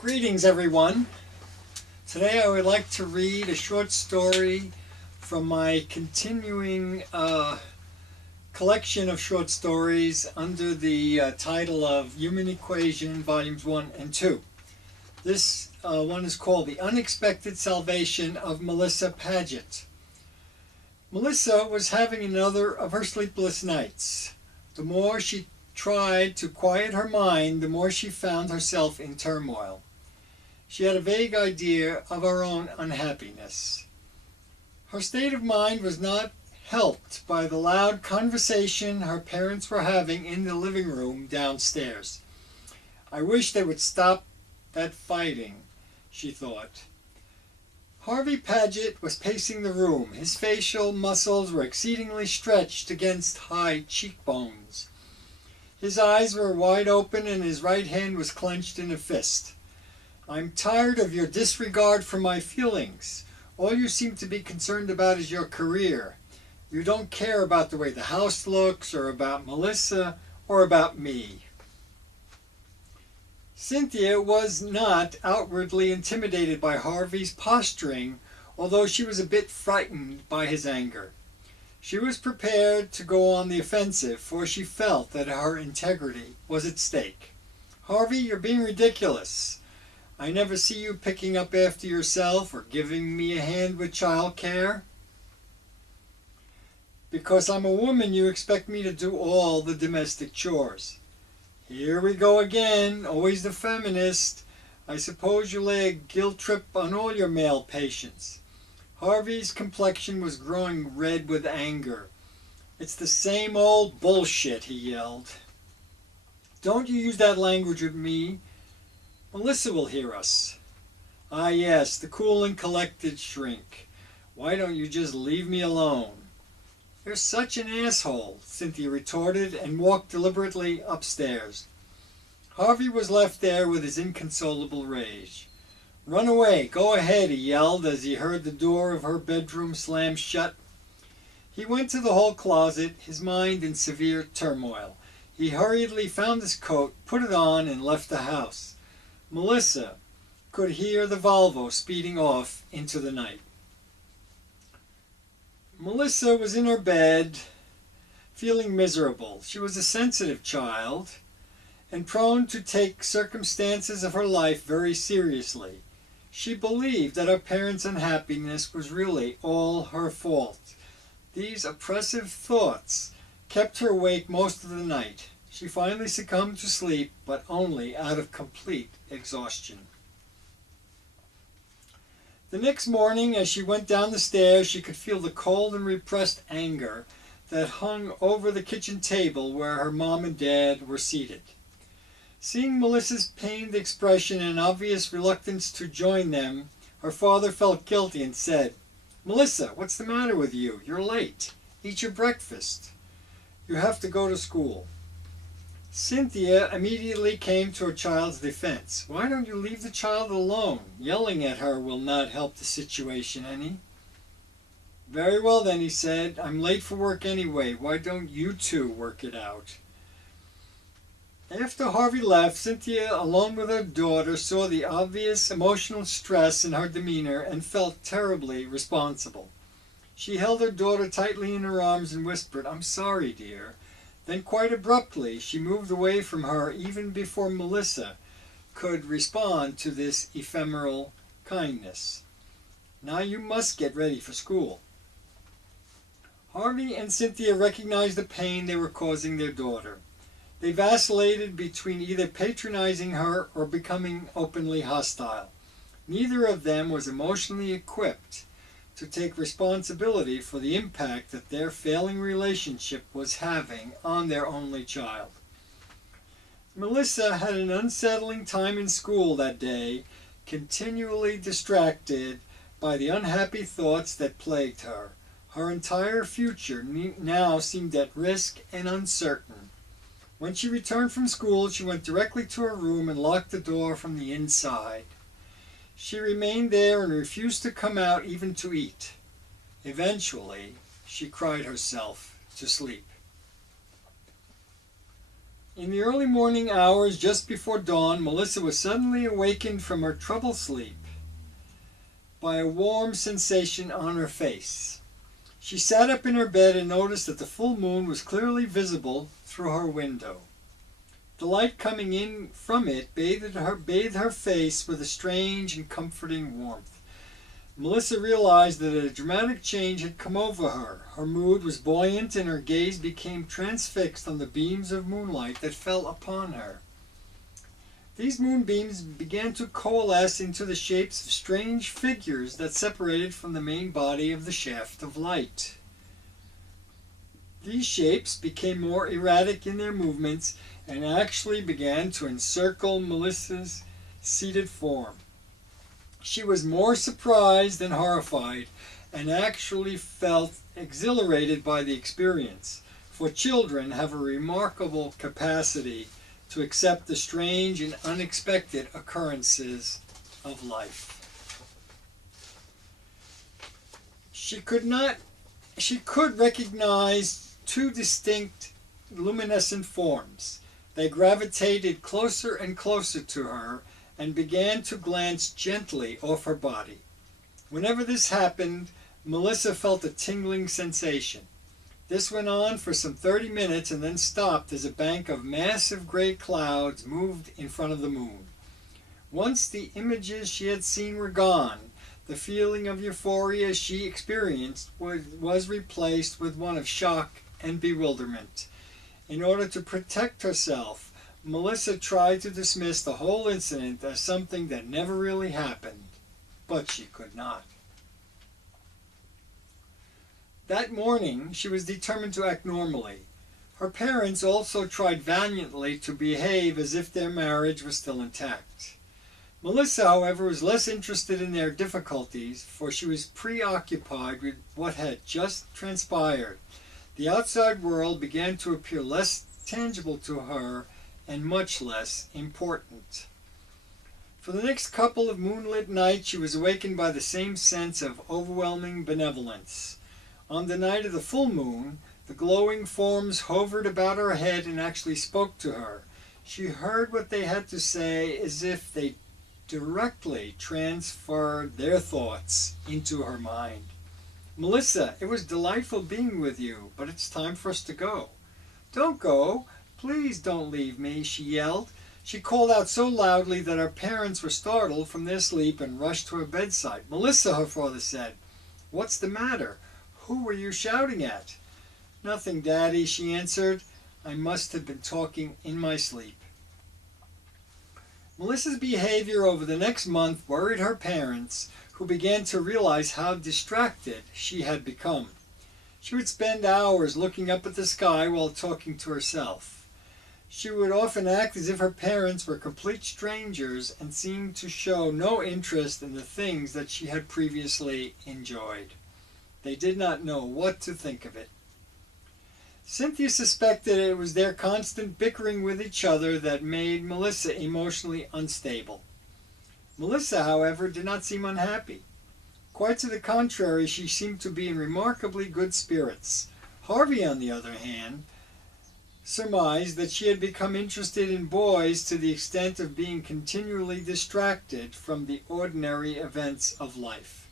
Greetings, everyone. Today I would like to read a short story from my continuing collection of short stories under the title of Human Equation, Volumes 1 and 2. This one is called The Unexpected Salvation of Melissa Padgett. Melissa was having another of her sleepless nights. The more she tried to quiet her mind, the more she found herself in turmoil. She had a vague idea of her own unhappiness. Her state of mind was not helped by the loud conversation her parents were having in the living room downstairs. I wish they would stop that fighting, she thought. Harvey Padgett was pacing the room. His facial muscles were exceedingly stretched against high cheekbones. His eyes were wide open and his right hand was clenched in a fist. "I'm tired of your disregard for my feelings. All you seem to be concerned about is your career. You don't care about the way the house looks, or about Melissa, or about me." Cynthia was not outwardly intimidated by Harvey's posturing, although she was a bit frightened by his anger. She was prepared to go on the offensive, for she felt that her integrity was at stake. "Harvey, you're being ridiculous. I never see you picking up after yourself or giving me a hand with child care. Because I'm a woman, you expect me to do all the domestic chores." "Here we go again, always the feminist. I suppose you lay a guilt trip on all your male patients." Harvey's complexion was growing red with anger. "It's the same old bullshit," he yelled. "Don't you use that language with me. Melissa will hear us." "Ah, yes, the cool and collected shrink. Why don't you just leave me alone?" "You're such an asshole," Cynthia retorted and walked deliberately upstairs. Harvey was left there with his inconsolable rage. "Run away, go ahead," he yelled as he heard the door of her bedroom slam shut. He went to the hall closet, his mind in severe turmoil. He hurriedly found his coat, put it on, and left the house. Melissa could hear the Volvo speeding off into the night. Melissa was in her bed, feeling miserable. She was a sensitive child and prone to take circumstances of her life very seriously. She believed that her parents' unhappiness was really all her fault. These oppressive thoughts kept her awake most of the night. She finally succumbed to sleep, but only out of complete exhaustion. The next morning, as she went down the stairs, she could feel the cold and repressed anger that hung over the kitchen table where her mom and dad were seated. Seeing Melissa's pained expression and obvious reluctance to join them, her father felt guilty and said, "Melissa, what's the matter with you? You're late. Eat your breakfast. You have to go to school." Cynthia immediately came to her child's defense. "Why don't you leave the child alone? Yelling at her will not help the situation any." "Very well then," he said. "I'm late for work anyway. Why don't you two work it out?" After Harvey left, Cynthia, alone with her daughter, saw the obvious emotional stress in her demeanor and felt terribly responsible. She held her daughter tightly in her arms and whispered, "I'm sorry, dear." Then quite abruptly she moved away from her even before Melissa could respond to this ephemeral kindness. "Now you must get ready for school." Harvey and Cynthia recognized the pain they were causing their daughter. They vacillated between either patronizing her or becoming openly hostile. Neither of them was emotionally equipped to take responsibility for the impact that their failing relationship was having on their only child. Melissa had an unsettling time in school that day, continually distracted by the unhappy thoughts that plagued her. Her entire future now seemed at risk and uncertain. When she returned from school, she went directly to her room and locked the door from the inside. She remained there and refused to come out even to eat. Eventually, she cried herself to sleep. In the early morning hours just before dawn, Melissa was suddenly awakened from her troubled sleep by a warm sensation on her face. She sat up in her bed and noticed that the full moon was clearly visible through her window. The light coming in from it bathed her face with a strange and comforting warmth. Melissa realized that a dramatic change had come over her. Her mood was buoyant and her gaze became transfixed on the beams of moonlight that fell upon her. These moonbeams began to coalesce into the shapes of strange figures that separated from the main body of the shaft of light. These shapes became more erratic in their movements and actually began to encircle Melissa's seated form. She was more surprised than horrified, and actually felt exhilarated by the experience, for children have a remarkable capacity to accept the strange and unexpected occurrences of life. She could recognize two distinct luminescent forms. They gravitated closer and closer to her and began to glance gently off her body. Whenever this happened, Melissa felt a tingling sensation. This went on for some 30 minutes and then stopped as a bank of massive gray clouds moved in front of the moon. Once the images she had seen were gone, the feeling of euphoria she experienced was replaced with one of shock and bewilderment. In order to protect herself, Melissa tried to dismiss the whole incident as something that never really happened, but she could not. That morning, she was determined to act normally. Her parents also tried valiantly to behave as if their marriage was still intact. Melissa, however, was less interested in their difficulties, for she was preoccupied with what had just transpired. The outside world began to appear less tangible to her and much less important. For the next couple of moonlit nights, she was awakened by the same sense of overwhelming benevolence. On the night of the full moon, the glowing forms hovered about her head and actually spoke to her. She heard what they had to say as if they directly transferred their thoughts into her mind. "Melissa, it was delightful being with you, but it's time for us to go." "Don't go. Please don't leave me," she yelled. She called out so loudly that her parents were startled from their sleep and rushed to her bedside. "Melissa," her father said, "what's the matter? Who were you shouting at?" "Nothing, Daddy," she answered. "I must have been talking in my sleep." Melissa's behavior over the next month worried her parents, who began to realize how distracted she had become. She would spend hours looking up at the sky while talking to herself. She would often act as if her parents were complete strangers and seemed to show no interest in the things that she had previously enjoyed. They did not know what to think of it. Cynthia suspected it was their constant bickering with each other that made Melissa emotionally unstable. Melissa, however, did not seem unhappy. Quite to the contrary, she seemed to be in remarkably good spirits. Harvey, on the other hand, surmised that she had become interested in boys to the extent of being continually distracted from the ordinary events of life.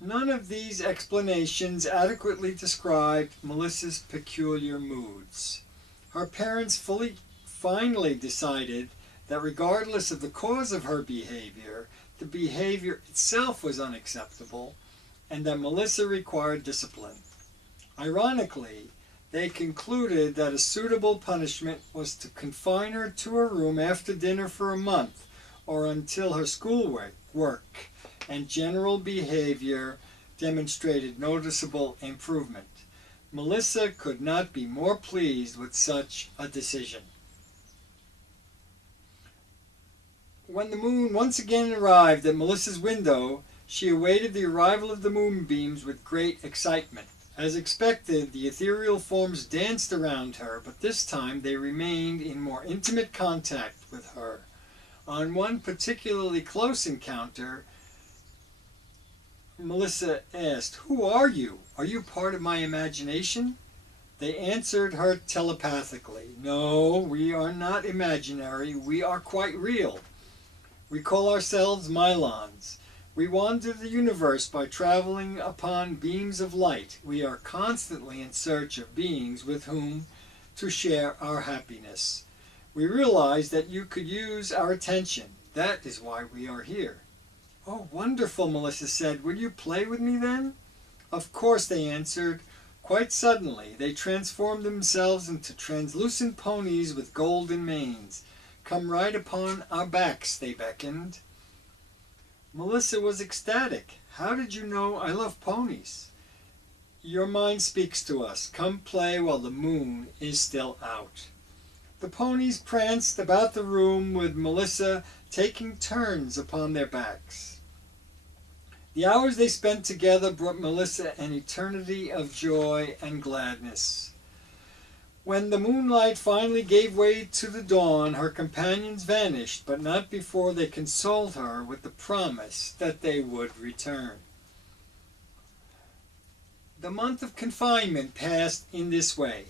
None of these explanations adequately described Melissa's peculiar moods. Her parents finally decided that regardless of the cause of her behavior, the behavior itself was unacceptable, and that Melissa required discipline. Ironically, they concluded that a suitable punishment was to confine her to her room after dinner for a month, or until her schoolwork and general behavior demonstrated noticeable improvement. Melissa could not be more pleased with such a decision. When the moon once again arrived at Melissa's window, she awaited the arrival of the moonbeams with great excitement. As expected, the ethereal forms danced around her, but this time they remained in more intimate contact with her. On one particularly close encounter, Melissa asked, "Who are you? Are you part of my imagination?" They answered her telepathically. No, we are not imaginary. We are quite real. We call ourselves Mylons. We wander the universe by traveling upon beams of light. We are constantly in search of beings with whom to share our happiness. We realize that you could use our attention. That is why we are here. Oh, wonderful, Melissa said. Will you play with me then? Of course, they answered. Quite suddenly, they transformed themselves into translucent ponies with golden manes. Come right upon our backs, they beckoned. Melissa was ecstatic. How did you know I love ponies? Your mind speaks to us. Come play while the moon is still out. The ponies pranced about the room with Melissa taking turns upon their backs. The hours they spent together brought Melissa an eternity of joy and gladness. When the moonlight finally gave way to the dawn, her companions vanished, but not before they consoled her with the promise that they would return. The month of confinement passed in this way.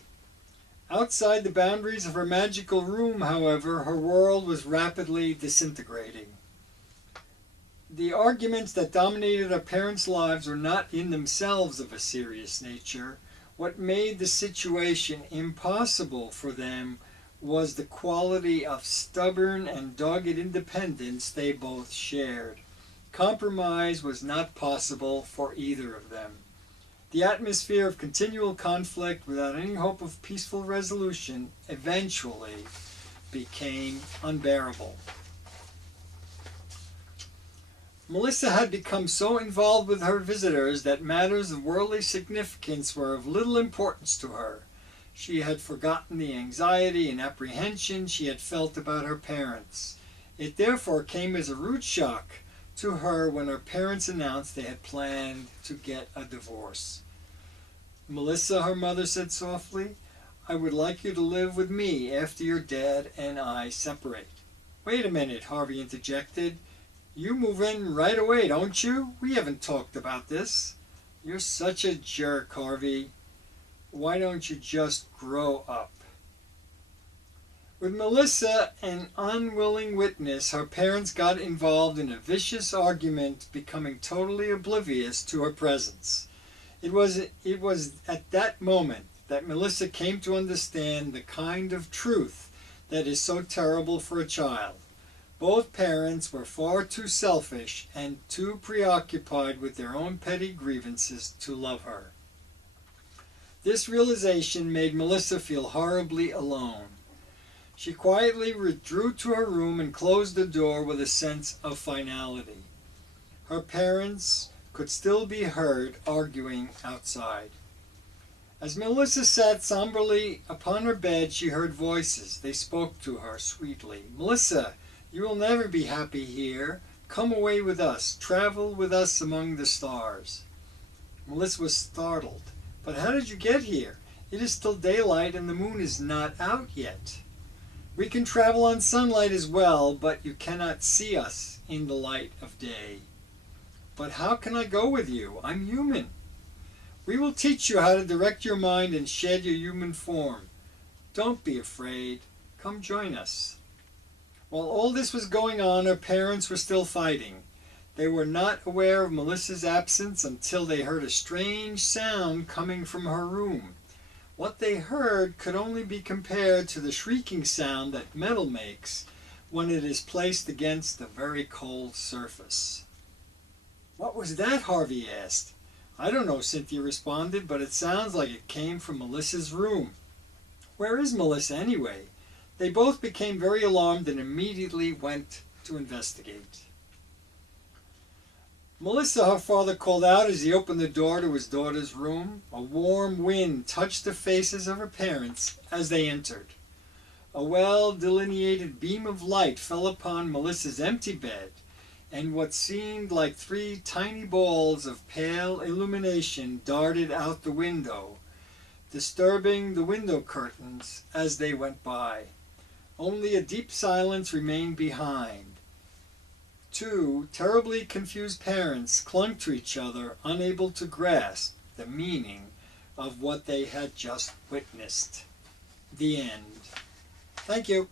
Outside the boundaries of her magical room, however, her world was rapidly disintegrating. The arguments that dominated her parents' lives were not in themselves of a serious nature. What made the situation impossible for them was the quality of stubborn and dogged independence they both shared. Compromise was not possible for either of them. The atmosphere of continual conflict without any hope of peaceful resolution eventually became unbearable. Melissa had become so involved with her visitors that matters of worldly significance were of little importance to her. She had forgotten the anxiety and apprehension she had felt about her parents. It therefore came as a rude shock to her when her parents announced they had planned to get a divorce. Melissa, her mother said softly, I would like you to live with me after your dad and I separate. Wait a minute, Harvey interjected. You move in right away, don't you? We haven't talked about this. You're such a jerk, Harvey. Why don't you just grow up? With Melissa an unwilling witness, her parents got involved in a vicious argument, becoming totally oblivious to her presence. It was at that moment that Melissa came to understand the kind of truth that is so terrible for a child. Both parents were far too selfish and too preoccupied with their own petty grievances to love her. This realization made Melissa feel horribly alone. She quietly withdrew to her room and closed the door with a sense of finality. Her parents could still be heard arguing outside. As Melissa sat somberly upon her bed, she heard voices. They spoke to her sweetly. Melissa, you will never be happy here. Come away with us. Travel with us among the stars. Melissa was startled. But how did you get here? It is still daylight and the moon is not out yet. We can travel on sunlight as well, but you cannot see us in the light of day. But how can I go with you? I'm human. We will teach you how to direct your mind and shed your human form. Don't be afraid. Come join us. While all this was going on, her parents were still fighting. They were not aware of Melissa's absence until they heard a strange sound coming from her room. What they heard could only be compared to the shrieking sound that metal makes when it is placed against a very cold surface. What was that? Harvey asked. I don't know, Cynthia responded, but it sounds like it came from Melissa's room. Where is Melissa anyway? They both became very alarmed and immediately went to investigate. Melissa, her father called out as he opened the door to his daughter's room. A warm wind touched the faces of her parents as they entered. A well-delineated beam of light fell upon Melissa's empty bed, and what seemed like 3 tiny balls of pale illumination darted out the window, disturbing the window curtains as they went by. Only a deep silence remained behind. 2 terribly confused parents clung to each other, unable to grasp the meaning of what they had just witnessed. The end. Thank you.